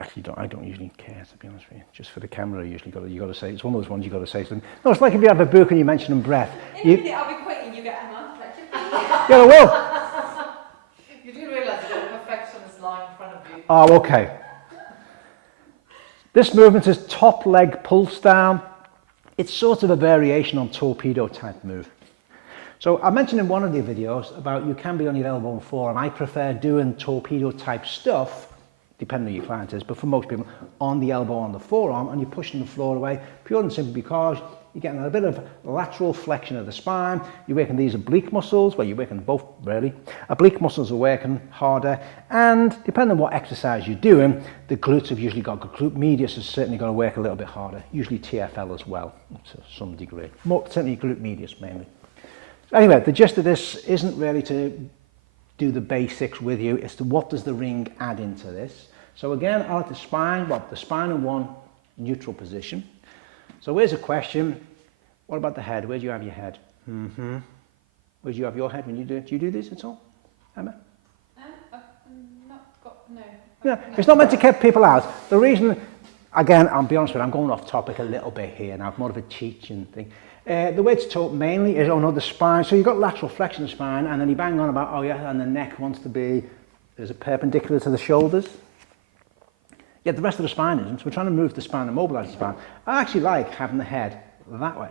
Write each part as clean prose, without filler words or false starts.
Actually, I don't usually care, to be honest with you. Just for the camera, you got to say. It's one of those ones you got to say to them. No, it's like if you have a book and you mention them breath. In a minute, I'll be pointing. You get hang on, flexion. Yeah, I will. You do realise you've got a perfectionist lying in front of you. Oh, okay. This movement is top leg pulse down. It's sort of a variation on torpedo type move. So I mentioned in one of the videos about you can be on your elbow and forearm. I prefer doing torpedo type stuff, depending on who your client is, but for most people, on the elbow, on the forearm, and you're pushing the floor away, pure and simply because you're getting a bit of lateral flexion of the spine. You're working these oblique muscles, well, you're working both really. Oblique muscles are working harder, and depending on what exercise you're doing, the glutes have usually got, glute medius has certainly got to work a little bit harder, usually TFL as well, to some degree. More, certainly glute medius mainly. So anyway, the gist of this isn't really to do the basics with you, it's to what does the ring add into this. So again, I like the spine, well, the spine in one neutral position. So here's a question, what about the head? Where do you have your head? Where do you have your head when you do it? Do you do this at all, Emma? I've not got, no. Yeah, it's not meant to keep people out. The reason, again, I'll be honest with you, I'm going off topic a little bit here now, more of a teaching thing. The way it's taught mainly is, the spine. So you've got lateral flexion of the spine, and then you bang on about, and the neck wants to be, is it perpendicular to the shoulders? Yet the rest of the spine isn't. So we're trying to move the spine and mobilise the spine. I actually like having the head that way.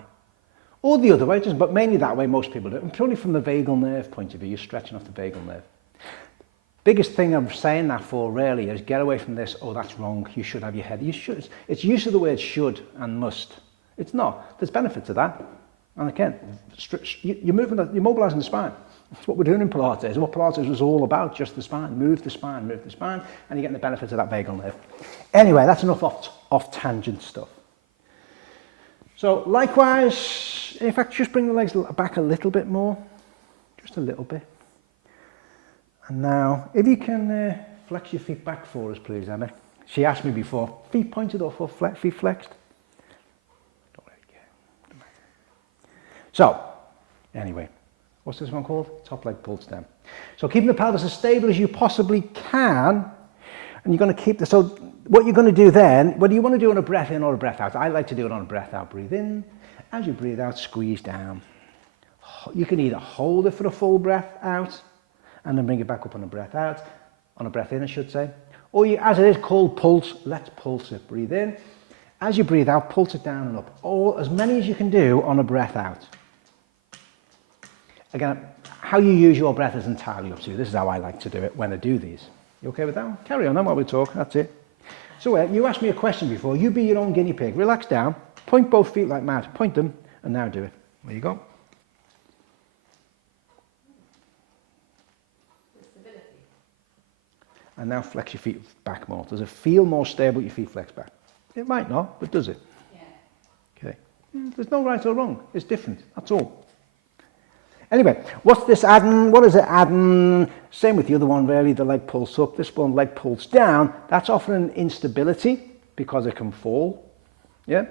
Or the other way, but mainly that way most people do it. And purely from the vagal nerve point of view, you're stretching off the vagal nerve. Biggest thing I'm saying that for really is get away from this, that's wrong, you should have your head. You should. It's use of the word should and must. It's not. There's benefit to that. And again, you're mobilising the spine. That's what we're doing in Pilates. What Pilates was all about, just the spine. Move the spine, and you're getting the benefits of that vagal nerve. Anyway, that's enough off tangent stuff. So likewise, in fact, just bring the legs back a little bit more. Just a little bit. And now, if you can flex your feet back for us, please, Emma. She asked me before, feet pointed or feet flexed? Don't really care. So, anyway. What's this one called? Top leg pulse down. So keeping the pelvis as stable as you possibly can, and you're going to keep the, so what you're going to do then, whether you want to do it on a breath in or a breath out, I like to do it on a breath out. Breathe in, as you breathe out, squeeze down. You can either hold it for a full breath out, and then bring it back up on a breath out, on a breath in I should say, or you, as it is called pulse, let's pulse it. Breathe in, as you breathe out, pulse it down and up, or as many as you can do on a breath out. Again, how you use your breath is entirely up to you. This is how I like to do it when I do these. You okay with that one? Carry on then while we talk, that's it. So you asked me a question before. You be your own guinea pig. Relax down, point both feet like mad, point them, and now do it. There you go. Stability. And now flex your feet back more. Does it feel more stable, your feet flex back? It might not, but does it? Yeah. Okay. There's no right or wrong. It's different, that's all. Anyway, what's this adding? What is it adding? Same with the other one really, the leg pulse up, this one leg pulse down. That's offering instability because it can fall, yeah?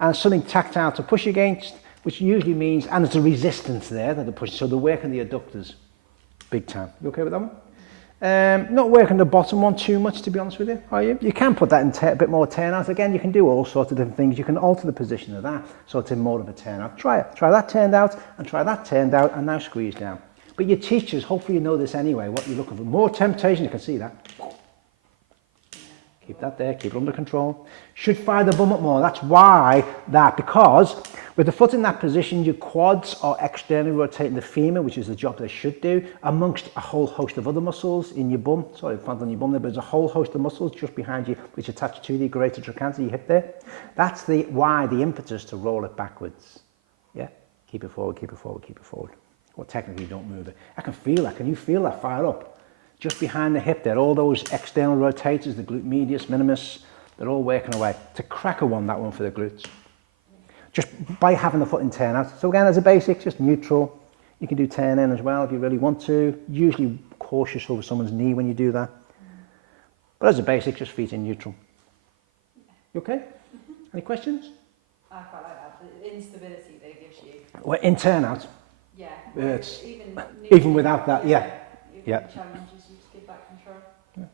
And something tactile to push against, which usually means, and there's a resistance there that they're pushing, so they're working the adductors big time. You okay with that one? Not working the bottom one too much, to be honest with you, are you? You can put that in a bit more turnout. Again, you can do all sorts of different things. You can alter the position of that, so it's in more of a turnout. Try it. Try that turned out, and try that turned out, and now squeeze down. But your teachers, hopefully you know this anyway, what you're looking for. More temptation, you can see that. Keep that there, keep it under control. Should fire the bum up more. That's why that, because with the foot in that position, your quads are externally rotating the femur, which is the job they should do, amongst a whole host of other muscles in your bum. Sorry, not on your bum there, but there's a whole host of muscles just behind you, which attach to the greater trochanter, your hip there. That's why the impetus to roll it backwards. Yeah, keep it forward, keep it forward, keep it forward. Well, technically you don't move it. I can feel that. Can you feel that fire up? Just behind the hip there, all those external rotators, the glute medius, minimus, they're all working away. It's a cracker one, that one for the glutes. Just by having the foot in turn out. So again, as a basic, just neutral. You can do turn in as well if you really want to. Usually cautious over someone's knee when you do that. But as a basic, just feet in neutral. You okay? Any questions? I quite like that. The instability that it gives you. Well, in turn out. Yeah. It's Even without that, yeah. It challenges you to give back control. Yeah.